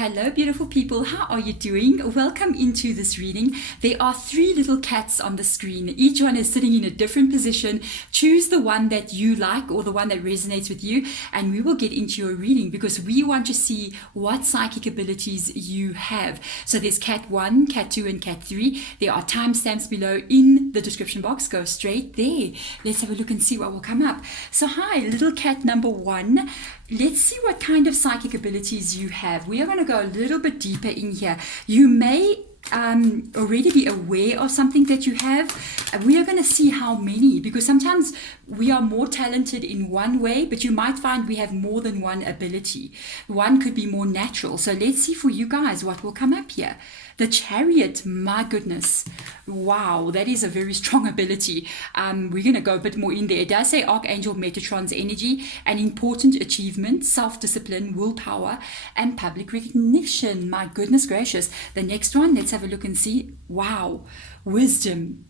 Hello, beautiful people. How are you doing? Welcome into this reading. There are 3 little cats on the screen. Each one is sitting in a different position. Choose the one that you like or the one that resonates with you, and we will get into your reading because we want to see what psychic abilities you have. So there's cat 1, cat 2, and cat 3. There are timestamps below in the description box. Go straight there. Let's have a look and see what will come up. So hi, little cat number 1. Let's see what kind of psychic abilities you have. We are going to go a little bit deeper in here. You may already be aware of something that you have. We are going to see how many, because sometimes we are more talented in one way, but you might find we have more than one ability. One could be more natural. So let's see for you guys what will come up here. The Chariot, my goodness. Wow, that is a very strong ability. We're going to go a bit more in there. It does say Archangel Metatron's energy, an important achievement, self-discipline, willpower, and public recognition. My goodness gracious. The next one, let's have a look and see. Wow, wisdom.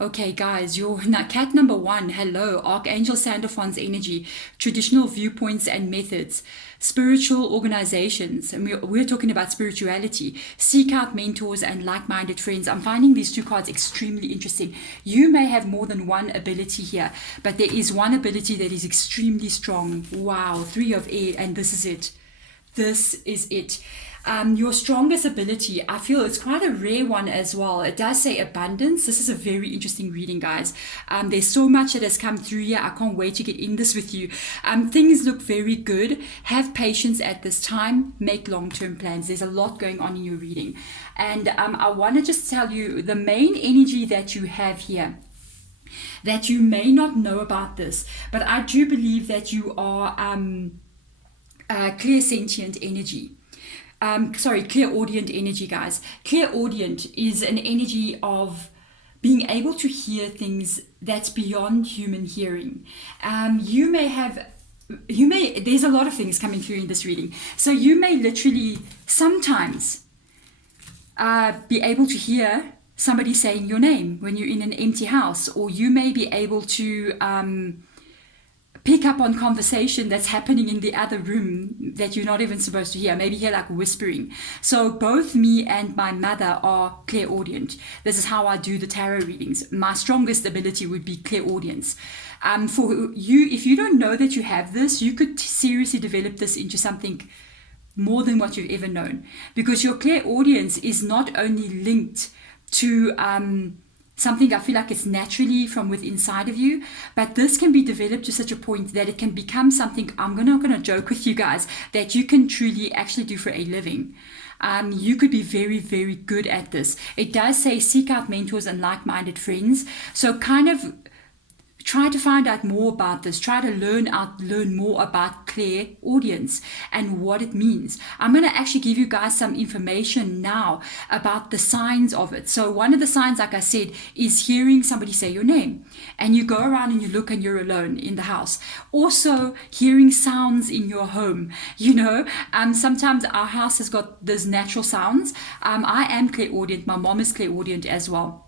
Okay, guys, your cat number 1, hello, Archangel Sandalphon's energy, traditional viewpoints and methods, spiritual organizations, and we're talking about spirituality, seek out mentors and like-minded friends. I'm finding these 2 cards extremely interesting. You may have more than one ability here, but there is one ability that is extremely strong. Wow, 3 of air, and this is it. This is it. Your strongest ability, I feel it's quite a rare one as well. It does say abundance. This is a very interesting reading, guys. There's so much that has come through here. I can't wait to get in this with you. Things look very good. Have patience at this time. Make long-term plans. There's a lot going on in your reading. And I want to just tell you the main energy that you have here, that you may not know about this, but I do believe that you are clairsentient energy. Clairaudient energy, guys. Clairaudient is an energy of being able to hear things that's beyond human hearing. There's a lot of things coming through in this reading. So you may literally sometimes be able to hear somebody saying your name when you're in an empty house, or you may be able to pick up on conversation that's happening in the other room that you're not even supposed to hear. Maybe hear like whispering. So both me and my mother are clairaudient. This is how I do the tarot readings. My strongest ability would be clairaudience. For you, if you don't know that you have this, you could seriously develop this into something more than what you've ever known, because your clairaudience is not only linked to something I feel like it's naturally from within inside of you, but this can be developed to such a point that it can become something, I'm not going to joke with you guys, that you can truly actually do for a living. You could be very, very good at this. It does say seek out mentors and like-minded friends. So kind of try to find out more about this. Try to learn more about clairaudience and what it means. I'm going to actually give you guys some information now about the signs of it. So one of the signs, like I said, is hearing somebody say your name. And you go around and you look and you're alone in the house. Also, hearing sounds in your home. Sometimes our house has got those natural sounds. I am clairaudient. My mom is clairaudient as well.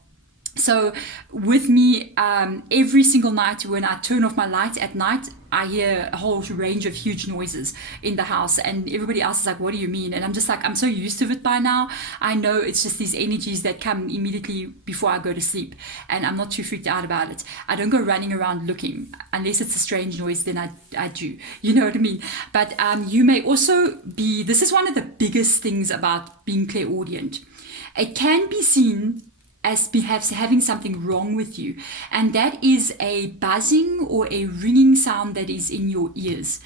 So with me, every single night when I turn off my light at night, I hear a whole range of huge noises in the house, and everybody else is like, what do you mean? And I'm just like, I'm so used to it by now. I know it's just these energies that come immediately before I go to sleep, and I'm not too freaked out about it. I don't go running around looking. Unless it's a strange noise, then I do. You know what I mean? But you may also be, this is one of the biggest things about being clairaudient. It can be seen as perhaps having something wrong with you, and that is a buzzing or a ringing sound that is in your ears.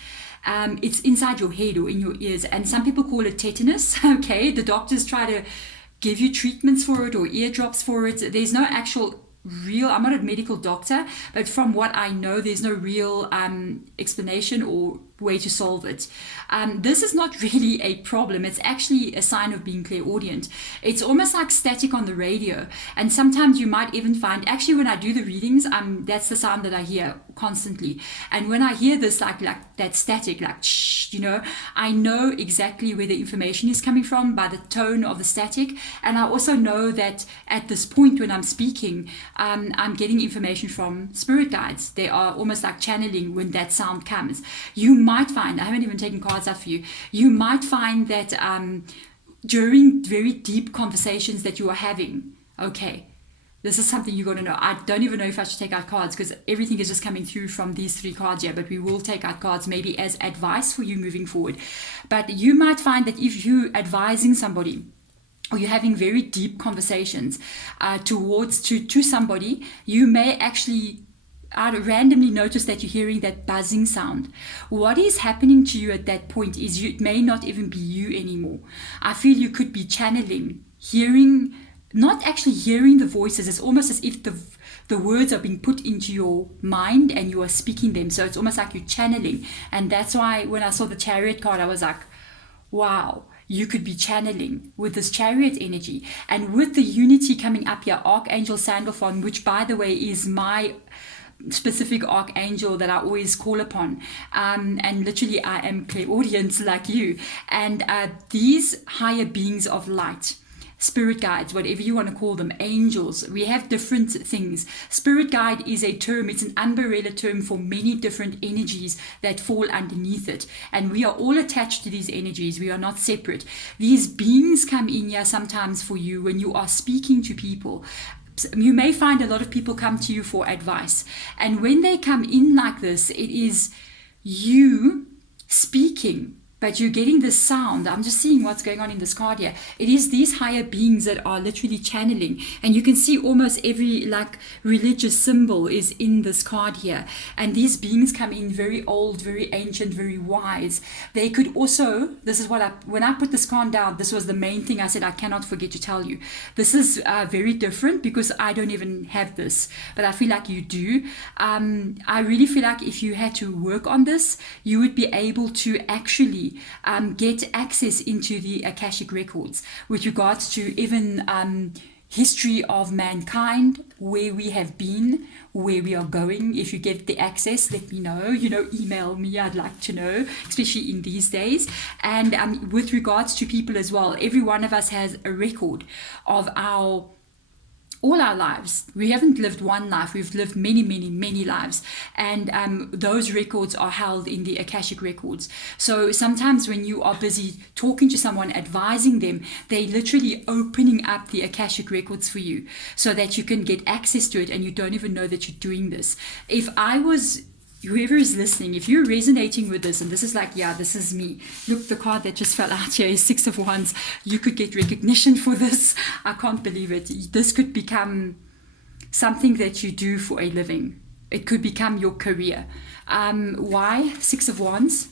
It's inside your head or in your ears, and some people call it tetanus. Okay, the doctors try to give you treatments for it or ear drops for it. There's no actual real, I'm not a medical doctor, but from what I know, there's no real explanation or way to solve it. This is not really a problem. It's actually a sign of being clairaudient. It's almost like static on the radio. And sometimes you might even find, actually when I do the readings, that's the sound that I hear constantly. And when I hear this, like that static, like shh, I know exactly where the information is coming from by the tone of the static. And I also know that at this point when I'm speaking, I'm getting information from spirit guides. They are almost like channeling when that sound comes. You might find, I haven't even taken cards out for you, you might find that during very deep conversations that you are having, okay, this is something you got to know. I don't even know if I should take out cards because everything is just coming through from these 3 cards here, but we will take out cards maybe as advice for you moving forward. But you might find that if you're advising somebody, or you're having very deep conversations to somebody, you may actually randomly notice that you're hearing that buzzing sound. What is happening to you at that point is it may not even be you anymore. I feel you could be channeling, hearing, not actually hearing the voices. It's almost as if the words are being put into your mind and you are speaking them. So it's almost like you're channeling. And that's why when I saw the Chariot card, I was like, wow, you could be channeling with this Chariot energy. And with the unity coming up here, Archangel Sandalphon, which by the way is my specific archangel that I always call upon, and literally I am clairaudience like you, and these higher beings of light, spirit guides, whatever you want to call them, angels, we have different things. Spirit guide is a term, it's an umbrella term for many different energies that fall underneath it, and we are all attached to these energies. We are not separate. These beings come in here sometimes for you when you are speaking to people. You may find a lot of people come to you for advice, and when they come in like this, it is you speaking, but you're getting this sound. I'm just seeing what's going on in this card here. It is these higher beings that are literally channeling, and you can see almost every like religious symbol is in this card here, and these beings come in very old, very ancient, very wise. They could also, this is what when I put this card down, this was the main thing I said I cannot forget to tell you. This is very different because I don't even have this, but I feel like you do. I really feel like if you had to work on this, you would be able to actually get access into the Akashic records with regards to even history of mankind, where we have been, where we are going. If you get the access, let me know, email me, I'd like to know, especially in these days. And with regards to people as well, every one of us has a record of all our lives. We haven't lived one life, we've lived many, many, many lives. And those records are held in the Akashic records. So sometimes when you are busy talking to someone, advising them, they literally opening up the Akashic records for you so that you can get access to it and you don't even know that you're doing this. If I was whoever is listening, if you're resonating with this and this is like, yeah, this is me. Look, the card that just fell out here is 6 of Wands. You could get recognition for this. I can't believe it. This could become something that you do for a living. It could become your career. Why 6 of Wands?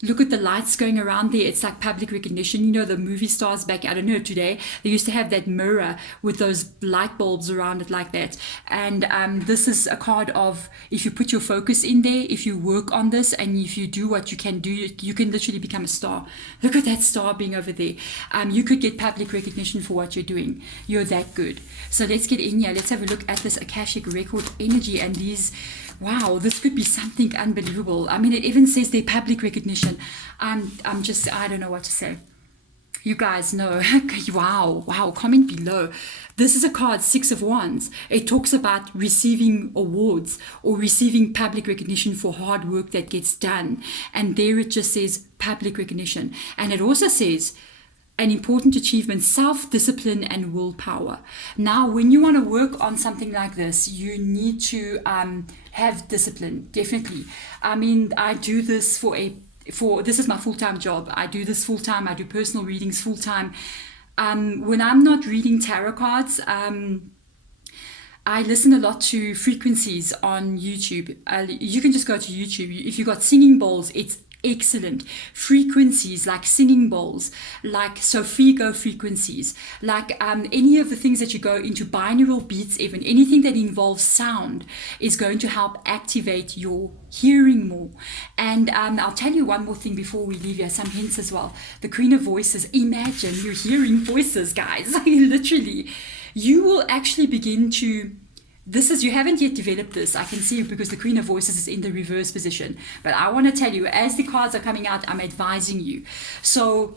Look at the lights going around there. It's like public recognition. The movie stars back, I don't know, today, they used to have that mirror with those light bulbs around it like that. And this is a card of, if you put your focus in there, if you work on this, and if you do what you can do, you can literally become a star. Look at that star being over there. You could get public recognition for what you're doing. You're that good. So let's get in here. Let's have a look at this Akashic record energy and these. Wow, this could be something unbelievable. I mean, it even says their public recognition. I don't know what to say. You guys know. Wow, comment below. This is a card, 6 of Wands. It talks about receiving awards or receiving public recognition for hard work that gets done. And there it just says public recognition. And it also says an important achievement, self-discipline and willpower. Now, when you want to work on something like this, you need to have discipline, definitely. I mean, I do this this is my full-time job. I do this full-time. I do personal readings full-time. When I'm not reading tarot cards, I listen a lot to frequencies on YouTube. You can just go to YouTube. If you've got singing bowls, it's excellent. Frequencies like singing bowls, like Sophigo frequencies, like any of the things that you go into, binaural beats, even anything that involves sound is going to help activate your hearing more. And I'll tell you one more thing before we leave here, some hints as well. The Queen of Voices, imagine you're hearing voices, guys. Literally, you will actually begin to, you haven't yet developed this, I can see, because the Queen of Voices is in the reverse position. But I want to tell you, as the cards are coming out, I'm advising you. So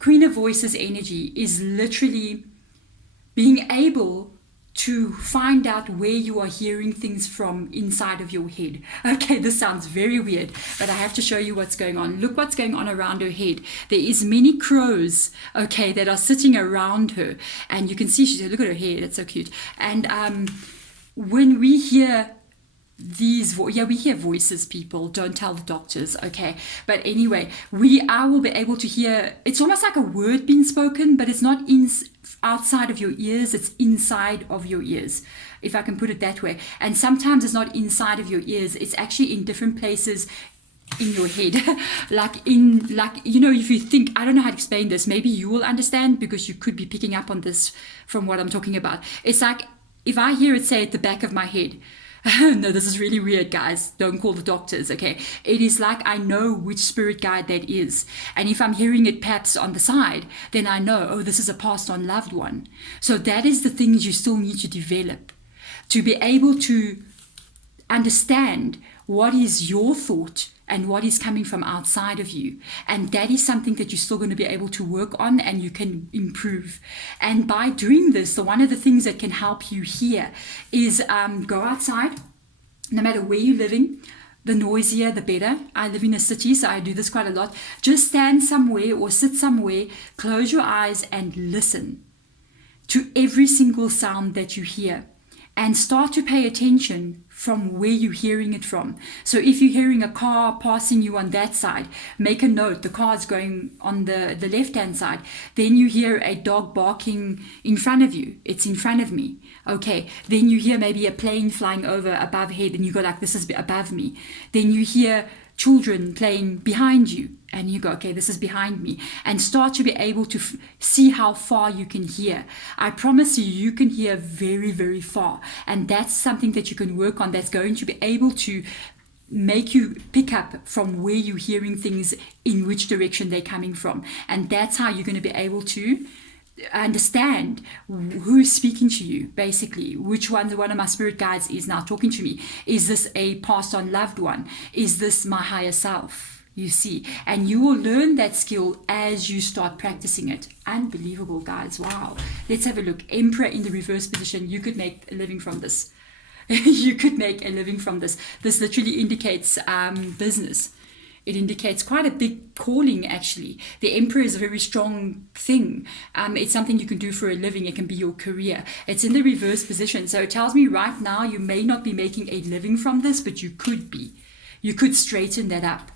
Queen of Voices energy is literally being able to find out where you are hearing things from inside of your head. Okay, this sounds very weird, but I have to show you what's going on. Look what's going on around her head. There is many crows, okay, that are sitting around her, and you can see look at her hair. It's so cute. And when we hear these we hear voices, people, don't tell the doctors, okay? But anyway, I will be able to hear, it's almost like a word being spoken, but it's not outside of your ears, it's inside of your ears, if I can put it that way. And sometimes it's not inside of your ears, it's actually in different places in your head. like, if you think, I don't know how to explain this, maybe you will understand, because you could be picking up on this from what I'm talking about. It's like if I hear it say at the back of my head, no, this is really weird, guys. Don't call the doctors, okay? It is like I know which spirit guide that is. And if I'm hearing it perhaps on the side, then I know, oh, this is a passed on loved one. So that is the things you still need to develop to be able to understand what is your thought and what is coming from outside of you. And that is something that you're still going to be able to work on and you can improve. And by doing this, one of the things that can help you here is go outside, no matter where you're living. The noisier, the better. I live in a city, so I do this quite a lot. Just stand somewhere or sit somewhere, close your eyes and listen to every single sound that you hear. And start to pay attention from where you're hearing it from. So if you're hearing a car passing you on that side, make a note, the car is going on the left-hand side. Then you hear a dog barking in front of you. It's in front of me. Okay. Then you hear maybe a plane flying over above head and you go like, this is above me. Then you hear children playing behind you and you go, okay, this is behind me, and start to be able to see how far you can hear. I promise you can hear very, very far, and that's something that you can work on, that's going to be able to make you pick up from where you're hearing things, in which direction they're coming from. And that's how you're going to be able to understand who's speaking to you, basically, which one of my spirit guides is now talking to me. Is this a passed on loved one? Is this my higher self? You see, and you will learn that skill as you start practicing it. Unbelievable, guys. Wow. Let's have a look. Emperor in the reverse position. You could make a living from this. You could make a living from this. This literally indicates business. It indicates quite a big calling, actually. The Emperor is a very strong thing. It's something you can do for a living. It can be your career. It's in the reverse position. So it tells me right now you may not be making a living from this, but you could be. You could straighten that up.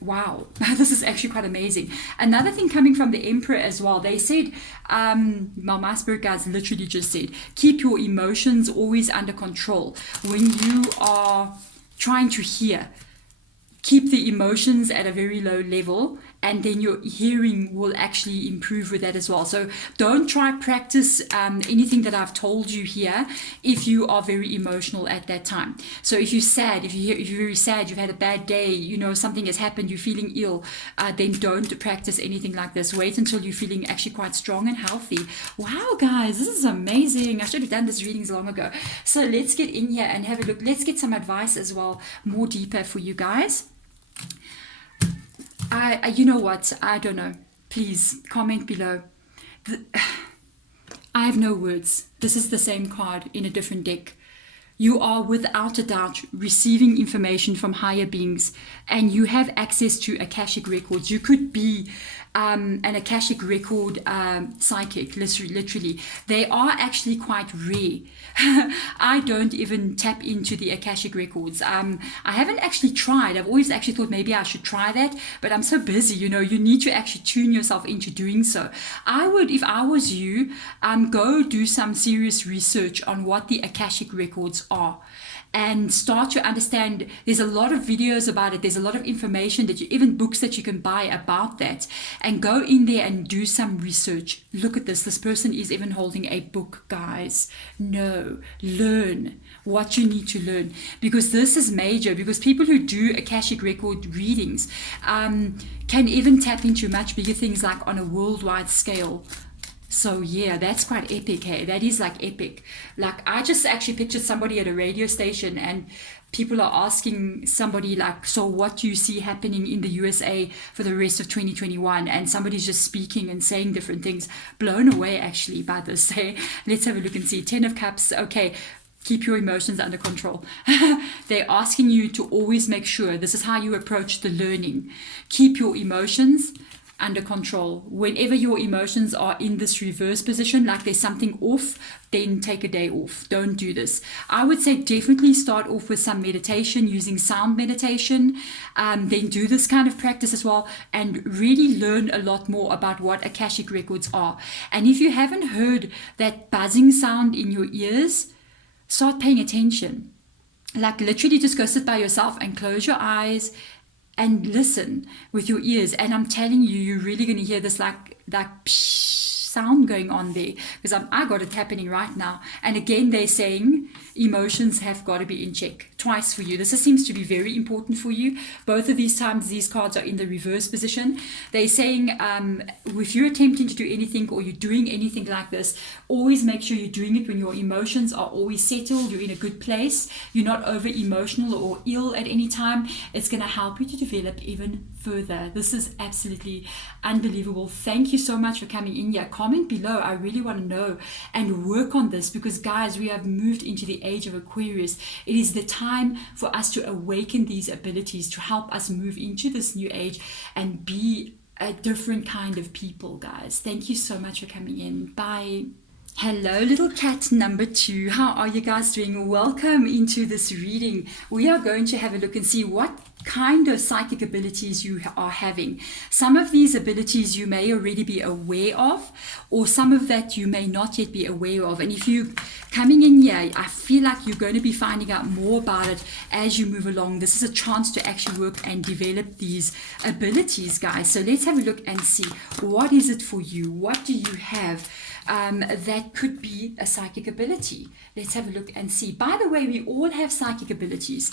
Wow, this is actually quite amazing. Another thing coming from the Emperor as well, they said, my spirit guides literally just said, keep your emotions always under control. When you are trying to hear, keep the emotions at a very low level, and then your hearing will actually improve with that as well. So don't try practice anything that I've told you here if you are very emotional at that time. So if you're sad, if you're very sad, you've had a bad day, something has happened, you're feeling ill, then don't practice anything like this. Wait until you're feeling actually quite strong and healthy. Wow, guys, this is amazing. I should have done this readings long ago. So let's get in here and have a look. Let's get some advice as well, more deeper for you guys. You know what? I don't know. Please comment below. I have no words. This is the same card in a different deck. You are without a doubt receiving information from higher beings, and you have access to Akashic records. You could be an Akashic record psychic, literally. They are actually quite rare. I don't even tap into the Akashic records. I haven't actually tried. I've always actually thought maybe I should try that, but I'm so busy, you need to actually tune yourself into doing so. I would, if I was you, go do some serious research on what the Akashic records are, and start to understand. There's a lot of videos about it. There's a lot of information even books that you can buy about that, and go in there and do some research. Look at this. This person is even holding a book, guys. No, learn what you need to learn, because this is major, because people who do Akashic record readings can even tap into much bigger things, like on a worldwide scale. So yeah, that's quite epic, hey? That is like epic. Like, I just actually pictured somebody at a radio station and people are asking somebody like, so what do you see happening in the USA for the rest of 2021? And somebody's just speaking and saying different things. Blown away actually by this. Hey, let's have a look and see. 10 of Cups. Okay. Keep your emotions under control. They're asking you to always make sure this is how you approach the learning. Keep your emotions under control. Whenever your emotions are in this reverse position, like there's something off, then take a day off. Don't do this. I would say definitely start off with some meditation, using sound meditation. Then do this kind of practice as well, and really learn a lot more about what Akashic records are. And if you haven't heard that buzzing sound in your ears, start paying attention. Like literally just go sit by yourself and close your eyes and listen with your ears. And I'm telling you, you're really going to hear this like psh sound going on there, because I got it happening right now. And again, they're saying emotions have got to be in check twice for you. This seems to be very important for you. Both of these times, these cards are in the reverse position. They're saying if you're attempting to do anything or you're doing anything like this, always make sure you're doing it when your emotions are always settled, you're in a good place, you're not over emotional or ill at any time. It's going to help you to develop even further. This is absolutely unbelievable. Thank you so much for coming in here. Comment below. I really want to know and work on this, because guys, we have moved into the age of Aquarius. It is the time for us to awaken these abilities to help us move into this new age and be a different kind of people, guys. Thank you so much for coming in. Bye. Hello, little cat number 2. How are you guys doing? Welcome into this reading. We are going to have a look and see what kind of psychic abilities you are having. Some of these abilities you may already be aware of, or some of that you may not yet be aware of. And if you're coming in here, I feel like you're going to be finding out more about it as you move along. This is a chance to actually work and develop these abilities, guys. So let's have a look and see, what is it for you? What do you have that could be a psychic ability? Let's have a look and see. By the way, we all have psychic abilities.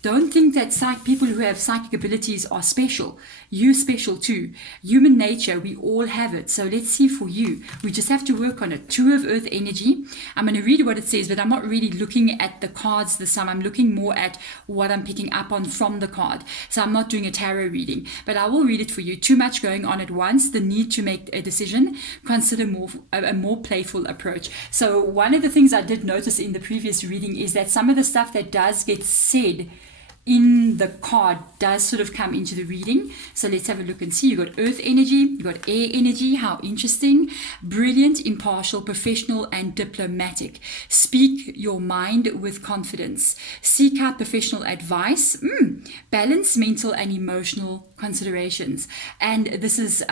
Don't think that people who have psychic abilities are special. You're special too. Human nature, we all have it. So let's see for you. We just have to work on it. 2 of Earth energy. I'm going to read what it says, but I'm not really looking at the cards this time. I'm looking more at what I'm picking up on from the card. So I'm not doing a tarot reading, but I will read it for you. Too much going on at once. The need to make a decision. Consider a more playful approach. So one of the things I did notice in the previous reading is that some of the stuff that does get said in the card does sort of come into the reading. So let's have a look and see. You got Earth energy, you got air energy. How interesting. Brilliant, impartial, professional, and diplomatic. Speak your mind with confidence. Seek out professional advice. Balance mental and emotional considerations. And this is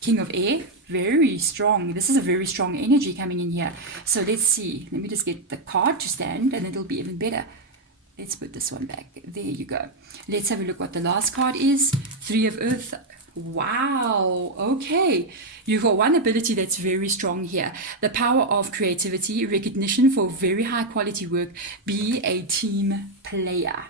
King of Air. Very strong. This is a very strong energy coming in here. So let's see. Let me just get the card to stand and it'll be even better. Let's put this one back. There you go. Let's have a look what the last card is. 3 of Earth. Wow. Okay. You've got one ability that's very strong here. The power of creativity, recognition for very high quality work. Be a team player.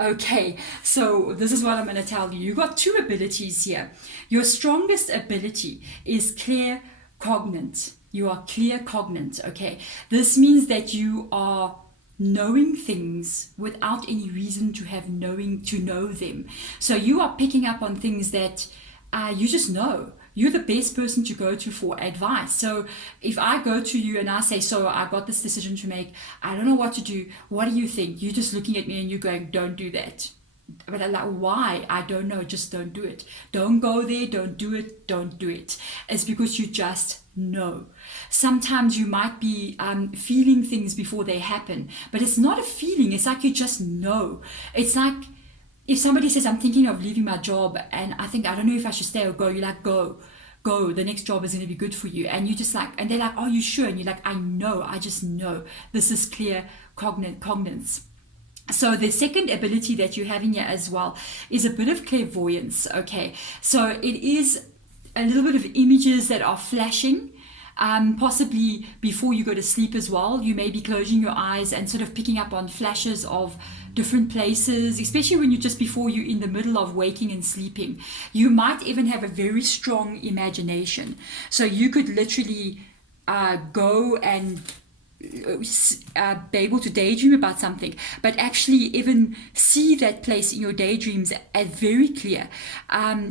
Okay, so this is what I'm going to tell you. You got 2 abilities here. Your strongest ability is claircognizant. You are claircognizant. Okay. This means that you are knowing things without any reason to know them. So you are picking up on things that you just know. You're the best person to go to for advice. So if I go to you and I say, so I got this decision to make, I don't know what to do, what do you think? You're just looking at me and you're going, don't do that. But I'm like, why? I don't know, just don't do it. Don't go there, don't do it, don't do it. It's because you just know. Sometimes you might be feeling things before they happen, but it's not a feeling, it's like you just know. It's like if somebody says, I'm thinking of leaving my job and I think, I don't know if I should stay or go, you're like, go, the next job is going to be good for you. And you just like, and they're like, are you sure? And you're like, I know, I just know. This is claircognizance. So the second ability that you're having here as well is a bit of clairvoyance. Okay, so it is a little bit of images that are flashing, possibly before you go to sleep as well. You may be closing your eyes and sort of picking up on flashes of different places, especially when you're just before you're in the middle of waking and sleeping. You might even have a very strong imagination. So you could literally go and be able to daydream about something, but actually even see that place in your daydreams as very clear.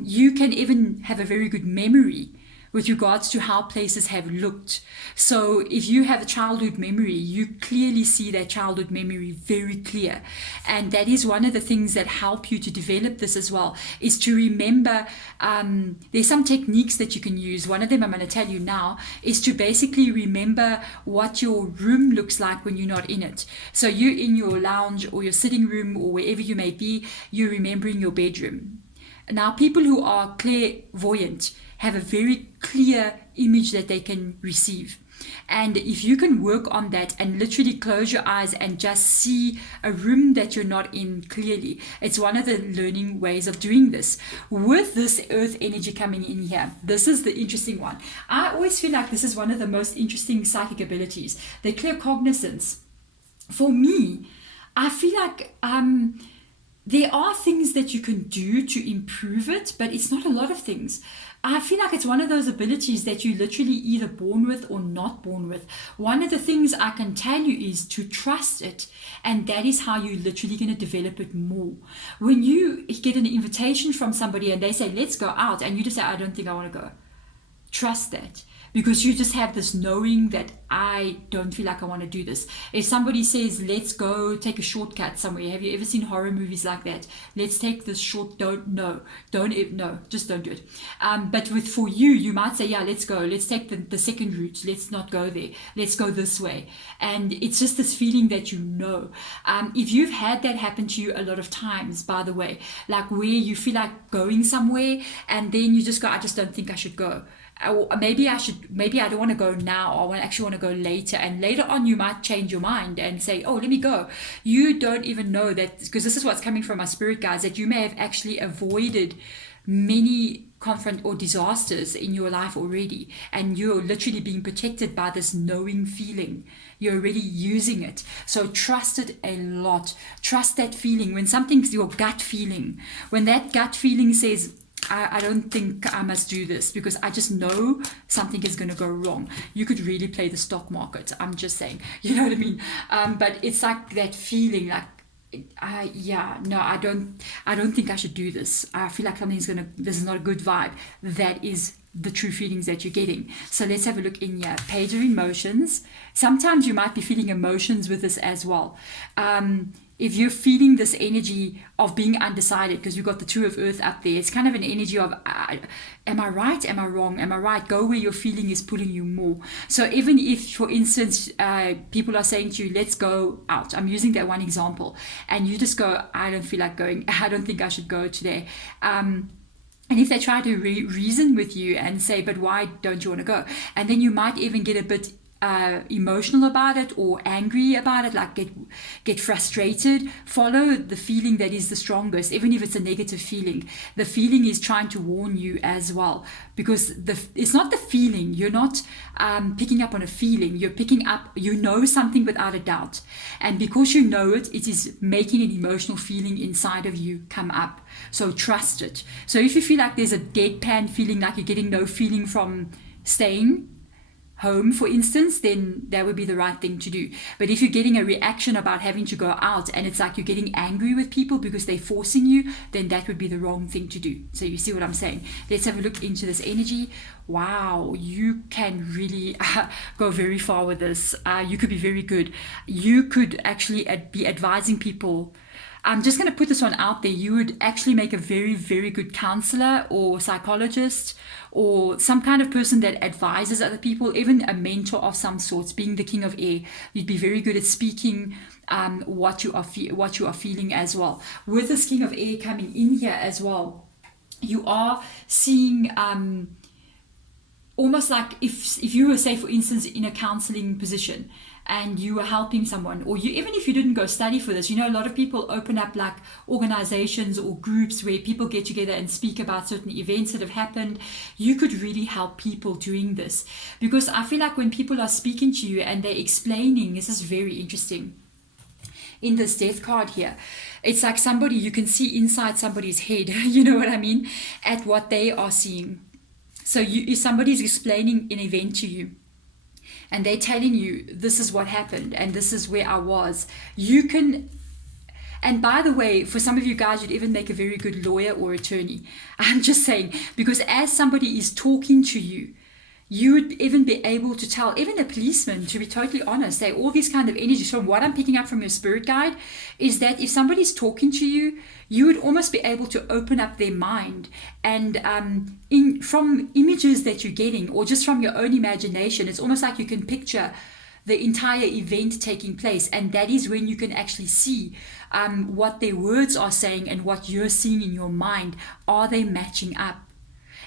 You can even have a very good memory with regards to how places have looked. So if you have a childhood memory, you clearly see that childhood memory very clear. And that is one of the things that help you to develop this as well, is to remember. There's some techniques that you can use. One of them I'm going to tell you now is to basically remember what your room looks like when you're not in it. So you're in your lounge or your sitting room or wherever you may be, you're remembering your bedroom. Now, people who are clairvoyant have a very clear image that they can receive. And if you can work on that and literally close your eyes and just see a room that you're not in clearly, it's one of the learning ways of doing this. With this earth energy coming in here, this is the interesting one. I always feel like this is one of the most interesting psychic abilities, the claircognizance. For me, I feel like there are things that you can do to improve it, but it's not a lot of things. I feel like it's one of those abilities that you're literally either born with or not born with. One of the things I can tell you is to trust it, and that is how you're literally going to develop it more. When you get an invitation from somebody and they say, let's go out, and you just say, I don't think I want to go. Trust that. Because you just have this knowing that I don't feel like I want to do this. If somebody says, let's go take a shortcut somewhere. Have you ever seen horror movies like that? Let's take this short, no, just don't do it. But for you, you might say, yeah, let's go. Let's take the second route. Let's not go there. Let's go this way. And it's just this feeling that you know. If you've had that happen to you a lot of times, by the way, like where you feel like going somewhere and then you just go, I just don't think I should go. Or maybe I don't want to go now. I actually want to go later. And later on, you might change your mind and say, oh, let me go. You don't even know that, because this is what's coming from my spirit guides, that you may have actually avoided many confront or disasters in your life already. And you're literally being protected by this knowing feeling. You're already using it. So trust it a lot. Trust that feeling. When something's your gut feeling, when that gut feeling says, I don't think I must do this because I just know something is going to go wrong. You could really play the stock market. I'm just saying, you know what I mean? But it's like that feeling like, I don't think I should do this. I feel like this is not a good vibe. That is the true feelings that you're getting. So let's have a look in here. Page of emotions. Sometimes you might be feeling emotions with this as well. If you're feeling this energy of being undecided, because you've got the Two of Earth up there, it's kind of an energy of, am I right? Am I wrong? Am I right? Go where your feeling is pulling you more. So even if, for instance, people are saying to you, let's go out. I'm using that one example. And you just go, I don't feel like going. I don't think I should go today. And if they try to reason with you and say, but why don't you want to go? And then you might even get a bit emotional about it or angry about it, like get frustrated. Follow the feeling that is the strongest, even if it's a negative feeling. The feeling is trying to warn you as well, because it's not the feeling. You're not picking up on a feeling. You're picking up, you know something without a doubt. And because you know it, it is making an emotional feeling inside of you come up. So trust it. So if you feel like there's a deadpan feeling, like you're getting no feeling from staying home, for instance, then that would be the right thing to do. But if you're getting a reaction about having to go out and it's like you're getting angry with people because they're forcing you, then that would be the wrong thing to do. So you see what I'm saying? Let's have a look into this energy. Wow, you can really go very far with this. You could be very good. You could actually be advising people. I'm just going to put this one out there. You would actually make a very, very good counselor or psychologist or some kind of person that advises other people, even a mentor of some sorts. Being the king of air, you'd be very good at speaking what you are feeling as well. With this king of air coming in here as well, you are seeing almost like if you were, say, for instance, in a counseling position and you were helping someone, or you, even if you didn't go study for this, you know, a lot of people open up like organizations or groups where people get together and speak about certain events that have happened. You could really help people doing this, because I feel like when people are speaking to you and they're explaining, this is very interesting. In this death card here, it's like somebody, you can see inside somebody's head, you know what I mean, at what they are seeing. So if somebody's explaining an event to you, and they're telling you this is what happened and this is where I was, you can. And by the way, for some of you guys, you'd even make a very good lawyer or attorney. I'm just saying, because as somebody is talking to you, you would even be able to tell, even a policeman, to be totally honest, they all these kind of energies. From what I'm picking up from your spirit guide, is that if somebody's talking to you, you would almost be able to open up their mind, and from images that you're getting, or just from your own imagination, it's almost like you can picture the entire event taking place, and that is when you can actually see what their words are saying and what you're seeing in your mind. Are they matching up?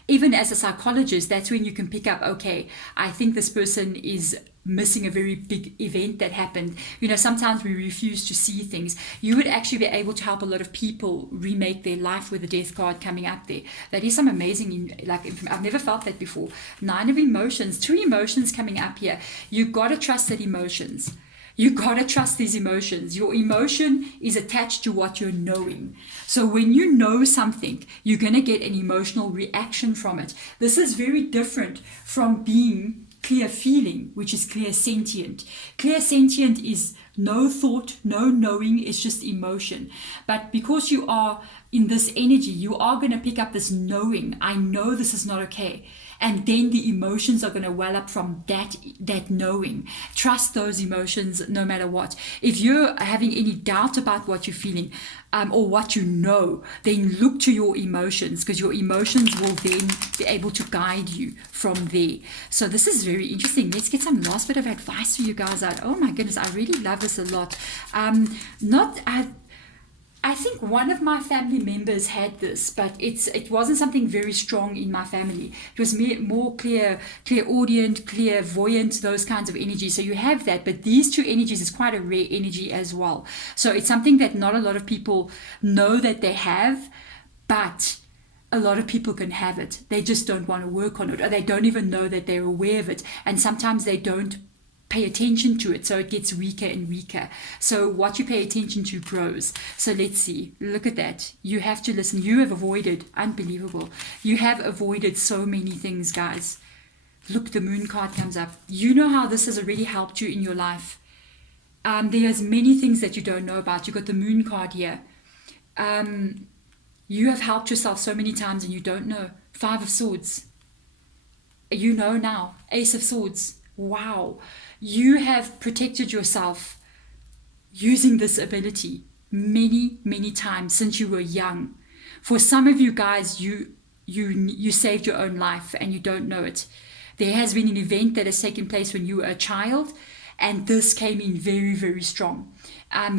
Even as a psychologist, that's when you can pick up, okay, I think this person is missing a very big event that happened. You know, sometimes we refuse to see things. You would actually be able to help a lot of people remake their life with the death card coming up there. That is some amazing, I've never felt that before. 9 of emotions, 2 emotions coming up here. You got to trust that emotions. You got to trust these emotions. Your emotion is attached to what you're knowing. So when you know something, you're going to get an emotional reaction from it. This is very different from being clear feeling, which is clear sentient. Clear sentient is no thought, no knowing, it's just emotion. But because you are in this energy, you are going to pick up this knowing. I know this is not okay. And then the emotions are going to well up from that knowing. Trust those emotions no matter what. If you're having any doubt about what you're feeling or what you know, then look to your emotions, because your emotions will then be able to guide you from there. So this is very interesting. Let's get some last bit of advice for you guys out. Oh my goodness, I really love this a lot. I think one of my family members had this, but it wasn't something very strong in my family. It was more clairaudient, clairvoyant, those kinds of energies. So you have that, but these 2 energies is quite a rare energy as well. So it's something that not a lot of people know that they have, but a lot of people can have it. They just don't want to work on it, or they don't even know that they're aware of it. And sometimes they don't pay attention to it, so it gets weaker and weaker. So what you pay attention to grows. So let's see, look at that. You have to listen. You have avoided, unbelievable, you have avoided so many things, guys. Look, the moon card comes up. You know how this has already helped you in your life. There's many things that you don't know about. You got the moon card here. You have helped yourself so many times and you don't know. 5 of Swords, you know now. Ace of Swords, wow. You have protected yourself using this ability many times since you were young. For some of you guys, you saved your own life and you don't know it. There has been an event that has taken place when you were a child, and this came in very strong,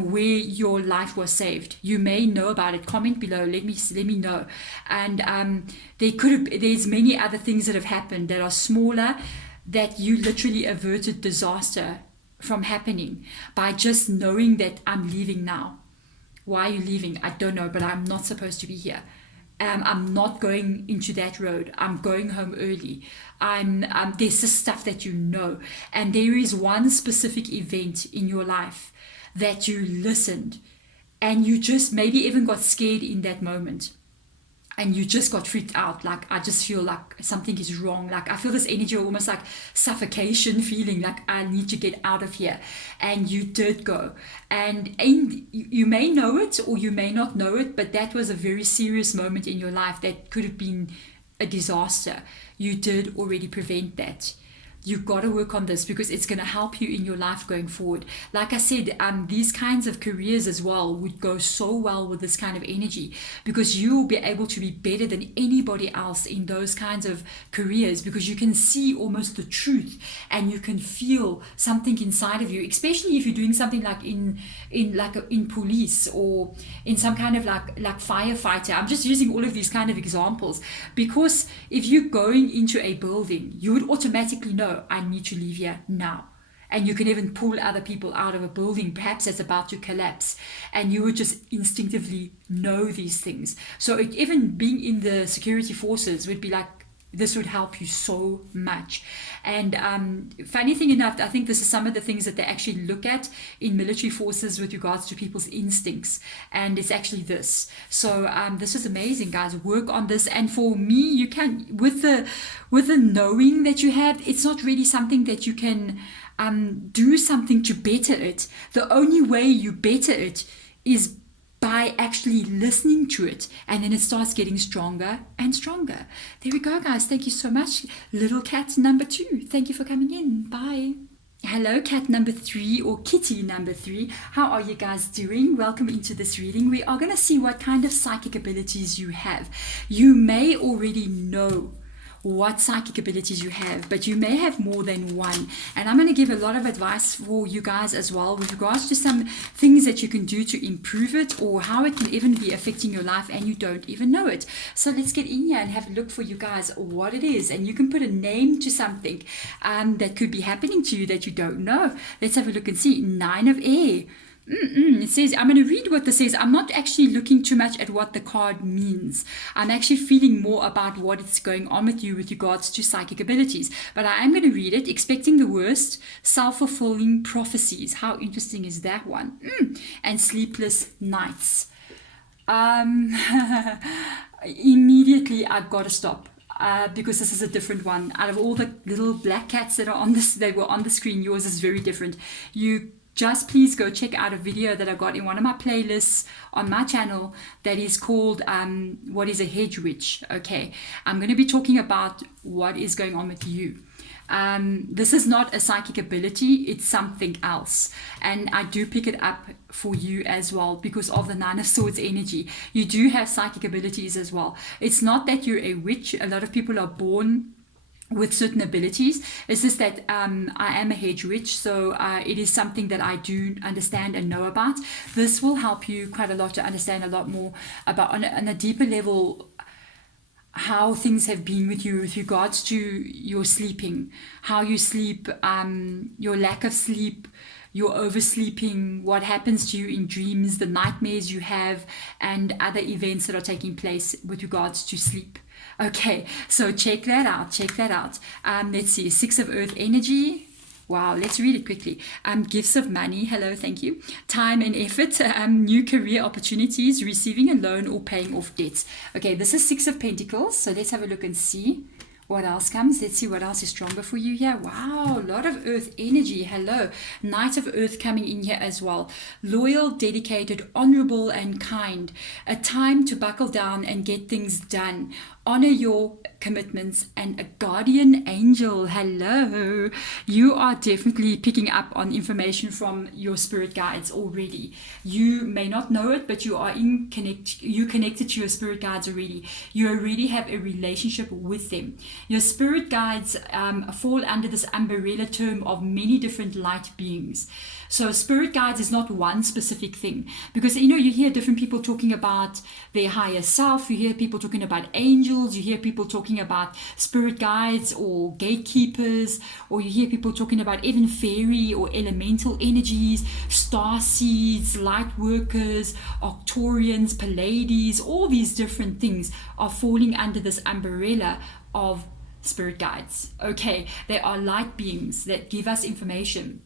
where your life was saved. You may know about it. Comment below. Let me know. And there's many other things that have happened that are smaller, that you literally averted disaster from happening by just knowing that I'm leaving now. Why are you leaving? I don't know, but I'm not supposed to be here. I'm not going into that road. I'm going home early. There's this stuff that you know. And there is one specific event in your life that you listened and you just maybe even got scared in that moment. And you just got freaked out. Like, I just feel like something is wrong. Like, I feel this energy, almost like suffocation feeling, like I need to get out of here. And you did go. And you may know it or you may not know it, but that was a very serious moment in your life that could have been a disaster. You did already prevent that. You've got to work on this because it's going to help you in your life going forward. Like I said, these kinds of careers as well would go so well with this kind of energy, because you will be able to be better than anybody else in those kinds of careers, because you can see almost the truth and you can feel something inside of you, especially if you're doing something like in police or in some kind of like firefighter. I'm just using all of these kind of examples because if you're going into a building, you would automatically know, I need to leave here now. And you can even pull other people out of a building, perhaps that's about to collapse. And you would just instinctively know these things. So even being in the security forces would be like this would help you so much. And funny thing enough, I think this is some of the things that they actually look at in military forces with regards to people's instincts, and it's actually this. So this is amazing, guys. Work on this. And for me, you can, with the knowing that you have, it's not really something that you can do something to better it. The only way you better it is by actually listening to it, and then it starts getting stronger and stronger. There we go, guys. Thank you so much. Little cat number 2, thank you for coming in. Bye. Hello, cat number 3 or kitty number 3. How are you guys doing? Welcome into this reading. We are going to see what kind of psychic abilities you have. You may already know what psychic abilities you have, but you may have more than one. And I'm going to give a lot of advice for you guys as well with regards to some things that you can do to improve it, or how it can even be affecting your life and you don't even know it. So let's get in here and have a look for you guys what it is. And you can put a name to something that could be happening to you that you don't know. Let's have a look and see. 9 of air. It says, I'm going to read what this says. I'm not actually looking too much at what the card means. I'm actually feeling more about what is going on with you with regards to psychic abilities. But I am going to read it, expecting the worst, self-fulfilling prophecies. How interesting is that one? And sleepless nights. Immediately, I've got to stop. Because this is a different one. Out of all the little black cats that are on this, they were on the screen, yours is very different. You just please go check out a video that I got in one of my playlists on my channel that is called What is a Hedge Witch? Okay, I'm going to be talking about what is going on with you. This is not a psychic ability, it's something else. And I do pick it up for you as well because of the 9 of Swords energy. You do have psychic abilities as well. It's not that you're a witch. A lot of people are born with certain abilities. It's just that I am a hedge witch, so it is something that I do understand and know about. This will help you quite a lot to understand a lot more about on a deeper level how things have been with you with regards to your sleeping, how you sleep, your lack of sleep, your oversleeping, what happens to you in dreams, the nightmares you have, and other events that are taking place with regards to sleep. Okay, so check that out. Let's see, 6 of Earth energy. Wow, let's read it quickly. Gifts of money. Hello, thank you. Time and effort. New career opportunities. Receiving a loan or paying off debts. Okay, this is 6 of Pentacles. So let's have a look and see what else comes. Let's see what else is stronger for you here. Wow, a lot of Earth energy. Hello. Knight of Earth coming in here as well. Loyal, dedicated, honorable, and kind. A time to buckle down and get things done. Honor your commitments, and a guardian angel. Hello. You are definitely picking up on information from your spirit guides already. You may not know it, but you are connected to your spirit guides already. You already have a relationship with them. Your spirit guides fall under this umbrella term of many different light beings. So spirit guides is not one specific thing, because you hear different people talking about their higher self, you hear people talking about angels, you hear people talking about spirit guides or gatekeepers, or you hear people talking about even fairy or elemental energies, star seeds, light workers, Arcturians, Pleiades. All these different things are falling under this umbrella of spirit guides. Okay, they are light beings that give us information.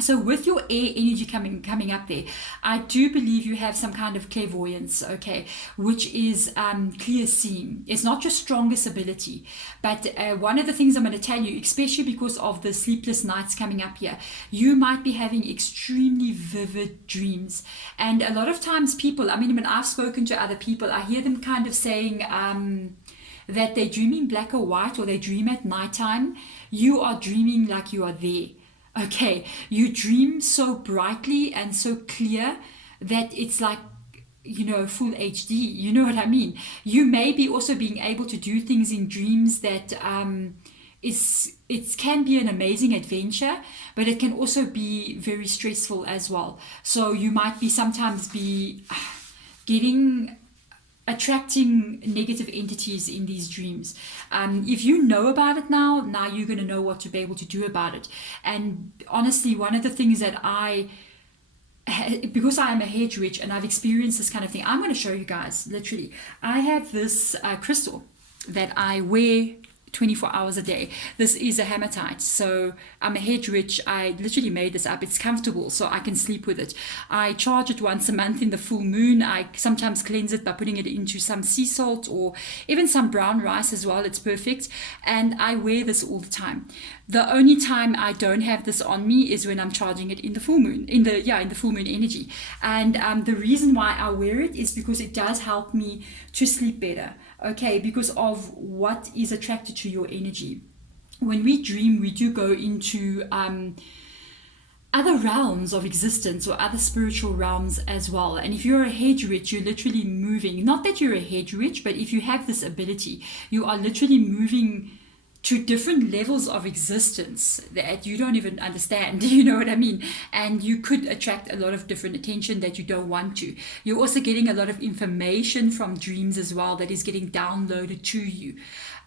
So with your air energy coming up there, I do believe you have some kind of clairvoyance, okay, which is clear seeing. It's not your strongest ability, but one of the things I'm going to tell you, especially because of the sleepless nights coming up here, you might be having extremely vivid dreams. And a lot of times people, when I've spoken to other people, I hear them kind of saying that they dream in black or white, or they dream at nighttime. You are dreaming like you are there. Okay, you dream so brightly and so clear that it's like, full HD. You know what I mean? You may be also being able to do things in dreams that it can be an amazing adventure, but it can also be very stressful as well. So you might be sometimes be attracting negative entities in these dreams. If you know about it now you're going to know what to be able to do about it. And honestly, one of the things that because I am a hedge witch and I've experienced this kind of thing, I'm going to show you guys, literally. I have this crystal that I wear 24 hours a day. This is a hematite, so I'm a head rich. I literally made this up. It's comfortable, so I can sleep with it. I charge it once a month in the full moon. I sometimes cleanse it by putting it into some sea salt or even some brown rice as well. It's perfect, and I wear this all the time. The only time I don't have this on me is when I'm charging it in the full moon, in the full moon energy. And the reason why I wear it is because it does help me to sleep better. Okay, because of what is attracted to your energy. When we dream, we do go into other realms of existence or other spiritual realms as well. And if you're a head rich, you're literally moving. Not that you're a head rich, but if you have this ability, you are literally moving to different levels of existence that you don't even understand, you know what I mean? And you could attract a lot of different attention that you don't want to. You're also getting a lot of information from dreams as well that is getting downloaded to you.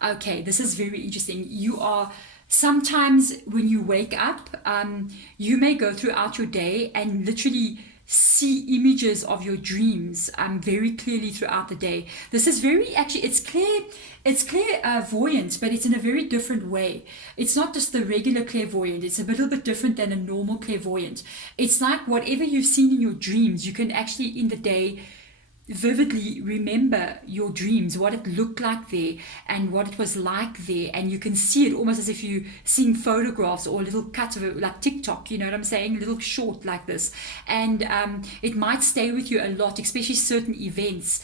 Okay, this is very interesting. You are sometimes when you wake up, you may go throughout your day and literally see images of your dreams very clearly throughout the day. This is very, actually, it's clairvoyant, but it's in a very different way. It's not just the regular clairvoyant. It's a little bit different than a normal clairvoyant. It's like whatever you've seen in your dreams, you can actually in the day vividly remember your dreams, what it looked like there and what it was like there, and you can see it almost as if you seeing photographs or little cuts of it, like TikTok, you know what I'm saying, a little short like this. And it might stay with you a lot, especially certain events,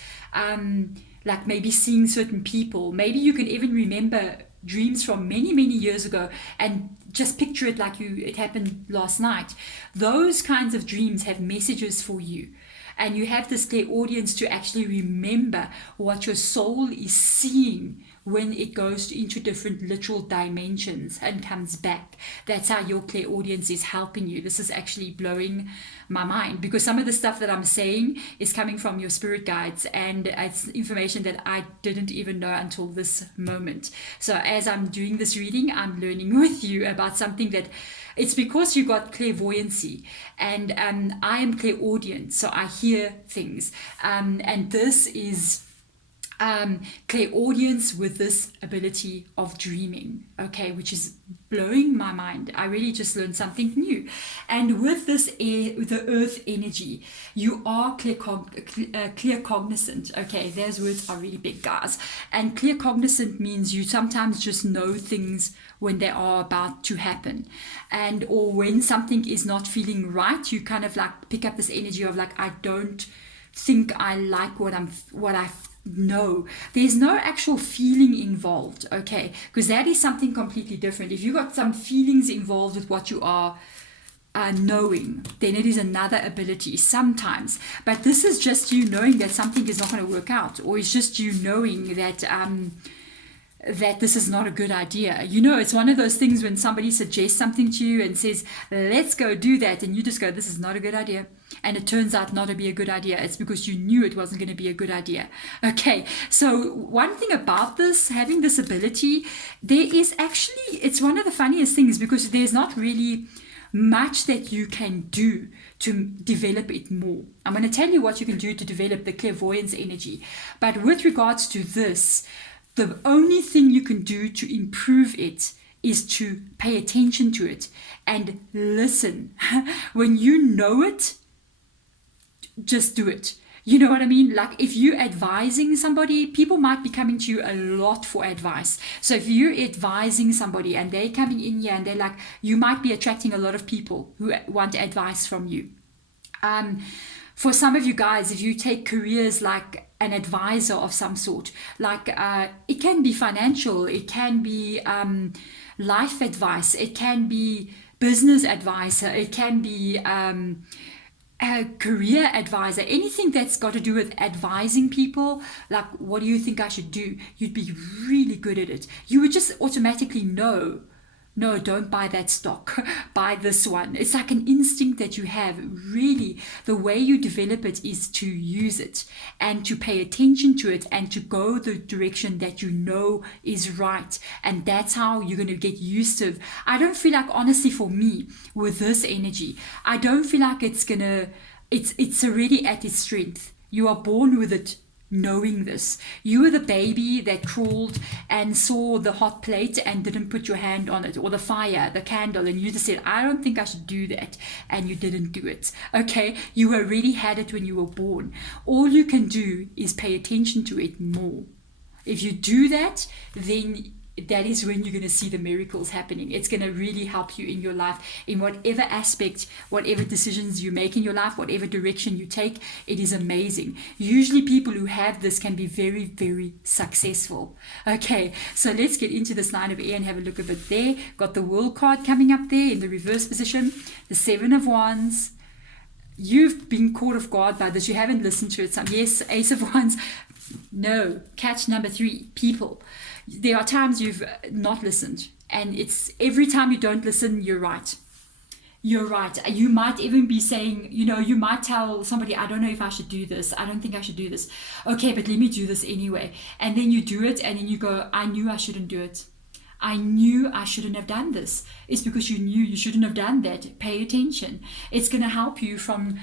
like maybe seeing certain people. Maybe you can even remember dreams from many years ago and just picture it like it happened last night. Those kinds of dreams have messages for you. And you have this clairaudience to actually remember what your soul is seeing when it goes into different literal dimensions and comes back. That's how your clairaudience is helping you. This is actually blowing my mind, because some of the stuff that I'm saying is coming from your spirit guides, and it's information that I didn't even know until this moment. So as I'm doing this reading, I'm learning with you about something that it's because you got clairvoyancy, and I am clairaudient, so I hear things. And this is clairaudience with this ability of dreaming, okay, which is blowing my mind. I really just learned something new. And with this with the earth energy, you are clear cognizant. Okay, those words are really big, guys. And clear cognizant means you sometimes just know things when they are about to happen, and or when something is not feeling right, you kind of like pick up this energy of like, I don't think I like what I know. There's no actual feeling involved, okay, because that is something completely different. If you got some feelings involved with what you are knowing, then it is another ability sometimes. But this is just you knowing that something is not going to work out, or it's just you knowing that that this is not a good idea. You know, it's one of those things when somebody suggests something to you and says, let's go do that, and you just go, this is not a good idea. And it turns out not to be a good idea. It's because you knew it wasn't going to be a good idea. Okay, so one thing about this, having this ability, there is actually, it's one of the funniest things, because there's not really much that you can do to develop it more. I'm going to tell you what you can do to develop the clairvoyance energy. But with regards to this, the only thing you can do to improve it is to pay attention to it and listen. When you know it, just do it. You know what I mean? Like if you're advising somebody, people might be coming to you a lot for advice. So if you're advising somebody and they're coming in here and they're like, you might be attracting a lot of people who want advice from you. For some of you guys, if you take careers like an advisor of some sort, like it can be financial, it can be life advice, it can be business advisor, it can be a career advisor, anything that's got to do with advising people, like what do you think I should do, you'd be really good at it. You would just automatically know, no, don't buy that stock, buy this one. It's like an instinct that you have. Really, the way you develop it is to use it and to pay attention to it and to go the direction that you know is right. And that's how you're going to get used to it. I don't feel like, honestly, for me, with this energy, I don't feel like it's already at its strength. You are born with it knowing this. You were the baby that crawled and saw the hot plate and didn't put your hand on it, or the fire, the candle, and you just said, I don't think I should do that, and you didn't do it. Okay, you already had it when you were born. All you can do is pay attention to it more. If you do that, then that is when you're going to see the miracles happening. It's going to really help you in your life, in whatever aspect, whatever decisions you make in your life, whatever direction you take. It is amazing. Usually people who have this can be very, very successful. Okay, so let's get into this 9 of air and have a look at it there. Got the World card coming up there in the reverse position. The 7 of Wands. You've been caught off guard by this. You haven't listened to it. Yes, Ace of Wands. No. Catch number 3, people. There are times you've not listened, and it's every time you don't listen, you're right. You're right. You might even be saying, you might tell somebody, I don't know if I should do this. I don't think I should do this. Okay, but let me do this anyway. And then you do it, and then you go, I knew I shouldn't do it. I knew I shouldn't have done this. It's because you knew you shouldn't have done that. Pay attention. It's going to help you from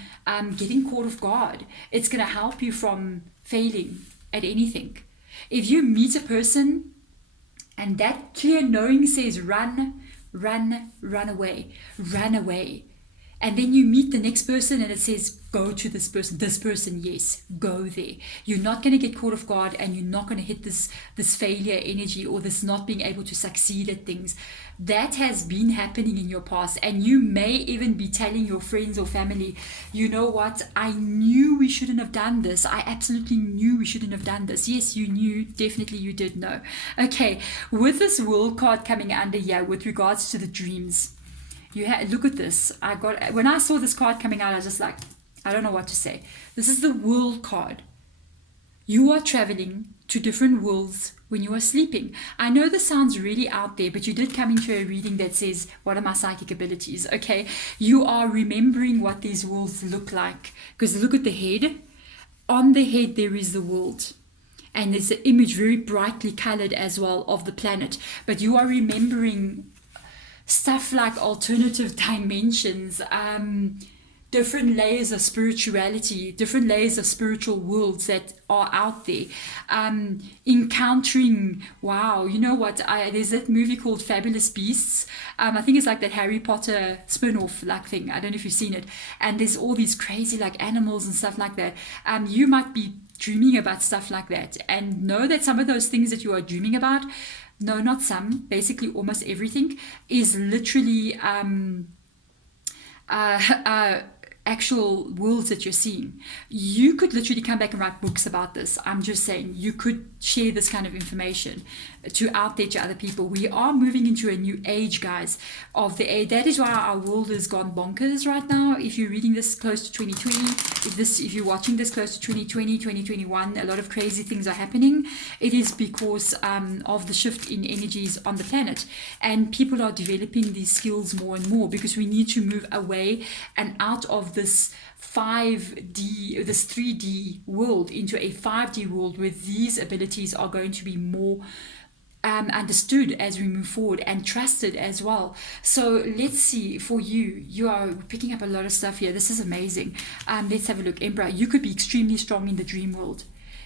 getting caught off guard. It's going to help you from failing at anything. If you meet a person and that clear knowing says run, run, run away, and then you meet the next person and it says go to this person, yes, go there. You're not going to get caught off guard, and you're not going to hit this failure energy, or this not being able to succeed at things. That has been happening in your past, and you may even be telling your friends or family, you know what, I knew we shouldn't have done this. I absolutely knew we shouldn't have done this. Yes, you knew, definitely you did know. Okay, with this World card coming under here with regards to the dreams, look at this. When I saw this card coming out, I was just like, I don't know what to say. This is the World card. You are traveling to different worlds when you are sleeping. I know this sounds really out there, but you did come into a reading that says, what are my psychic abilities? Okay, you are remembering what these worlds look like. Because look at the head. On the head, there is the world. And there's an image very brightly colored as well of the planet. But you are remembering stuff like alternative dimensions, different layers of spirituality, different layers of spiritual worlds that are out there, encountering, wow, you know what, there's that movie called Fabulous Beasts. I think it's like that Harry Potter spin-off like thing. I don't know if you've seen it. And there's all these crazy like animals and stuff like that. You might be dreaming about stuff like that, and know that some of those things that you are dreaming about, no, not some, basically almost everything, is literally actual worlds that you're seeing. You could literally come back and write books about this. I'm just saying, you could share this kind of information out there to other people. We are moving into a new age, guys, of the age. That is why our world has gone bonkers right now. If you're reading this close to 2020, if you're watching this close to 2020, 2021, a lot of crazy things are happening. It is because of the shift in energies on the planet, and people are developing these skills more and more, because we need to move away and out of this 3D world into a 5D world, where these abilities are going to be more understood as we move forward, and trusted as well. So let's see, for you are picking up a lot of stuff here. This is amazing. Let's have a look. Emperor, you could be extremely strong in the dream world.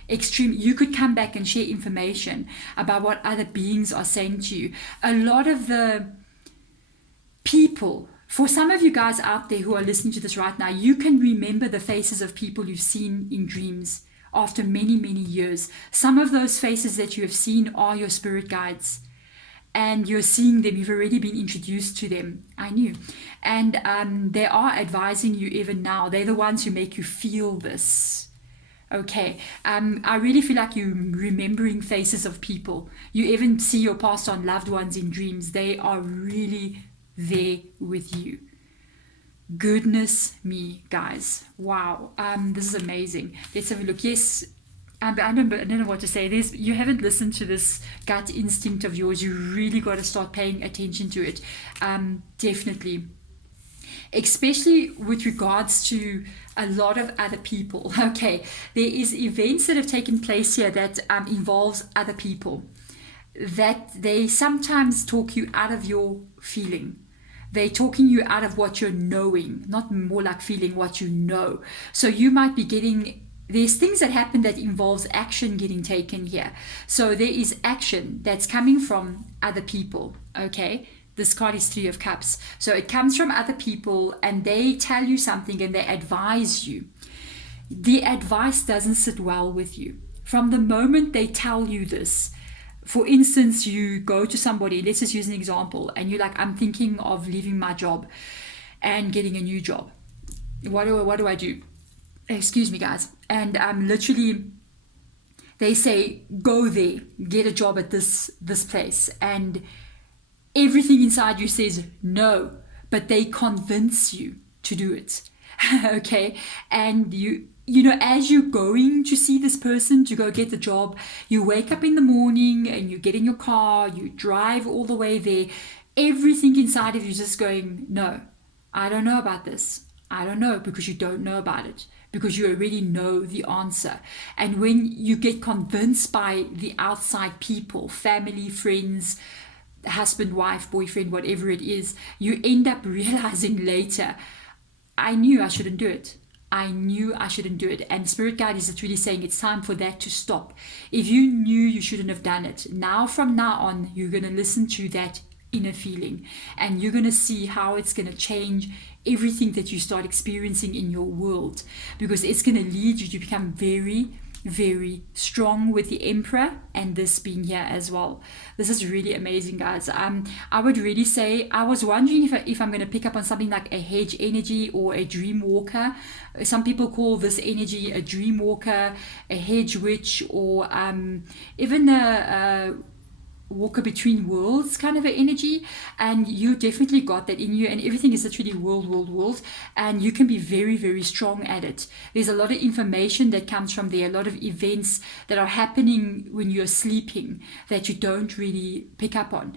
You could come back and share information about what other beings are saying to you. A lot of the people, for some of you guys out there who are listening to this right now, you can remember the faces of people you've seen in dreams after many, many years. Some of those faces that you have seen are your spirit guides, and you're seeing them. You've already been introduced to them. I knew. And they are advising you even now. They're the ones who make you feel this. Okay. I really feel like you're remembering faces of people. You even see your passed on loved ones in dreams. They are really there with you. Goodness me, guys. Wow. This is amazing. Let's have a look. Yes, I don't know what to say. You haven't listened to this gut instinct of yours. You really got to start paying attention to it. Definitely. Especially with regards to a lot of other people. Okay. There is events that have taken place here that involves other people, that they sometimes talk you out of your feeling. They're talking you out of what you're knowing, not more like feeling, what you know. So you might be getting there's things that happen that involves action getting taken here. So there is action that's coming from other people, okay? This card is Three of Cups. So it comes from other people and they tell you something and they advise you. The advice doesn't sit well with you. From the moment they tell you this, for instance, you go to somebody, let's just use an example, and you're like, I'm thinking of leaving my job and getting a new job. What do I do? Excuse me, guys. And literally, they say, go there, get a job at this place. And everything inside you says no, but they convince you to do it. Okay? And you know, as you're going to see this person to go get the job, you wake up in the morning and you get in your car, you drive all the way there. Everything inside of you is just going, no, I don't know about this. I don't know, because you don't know about it, because you already know the answer. And when you get convinced by the outside people, family, friends, husband, wife, boyfriend, whatever it is, you end up realizing later, I knew I shouldn't do it. I knew I shouldn't do it. And Spirit Guide is really saying it's time for that to stop. If you knew you shouldn't have done it, from now on, you're going to listen to that inner feeling and you're going to see how it's going to change everything that you start experiencing in your world, because it's going to lead you to become very, very strong with the Emperor and this being here as well. This is really amazing, guys. I would really say, I was wondering if I'm going to pick up on something like a hedge energy or a dream walker. Some people call this energy a dream walker, a hedge witch, or even a walker between worlds kind of an energy. And you definitely got that in you, and everything is literally world, and you can be very, very strong at it. There's a lot of information that comes from there, a lot of events that are happening when you're sleeping that you don't really pick up on.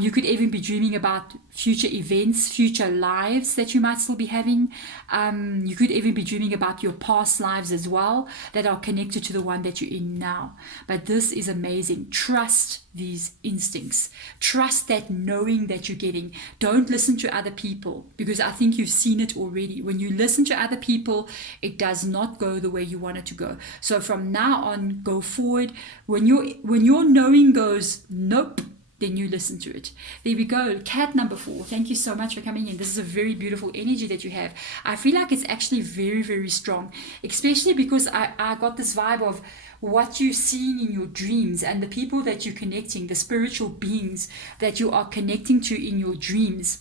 You could even be dreaming about future events, future lives that you might still be having. You could even be dreaming about your past lives as well that are connected to the one that you're in now. But this is amazing. Trust these instincts. Trust that knowing that you're getting. Don't listen to other people, because I think you've seen it already. When you listen to other people, it does not go the way you want it to go. So from now on, go forward. When your knowing goes nope, then you listen to it. There we go. Cat number 4. Thank you so much for coming in. This is a very beautiful energy that you have. I feel like it's actually very, very strong, especially because I got this vibe of what you're seeing in your dreams and the people that you're connecting, the spiritual beings that you are connecting to in your dreams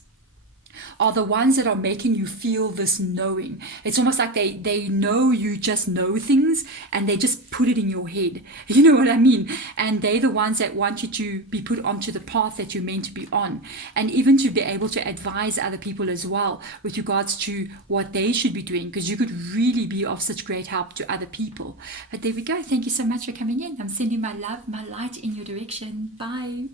are the ones that are making you feel this knowing. It's almost like they know you just know things and they just put it in your head. You know what I mean? And they're the ones that want you to be put onto the path that you're meant to be on. And even to be able to advise other people as well with regards to what they should be doing, because you could really be of such great help to other people. But there we go. Thank you so much for coming in. I'm sending my love, my light in your direction. Bye.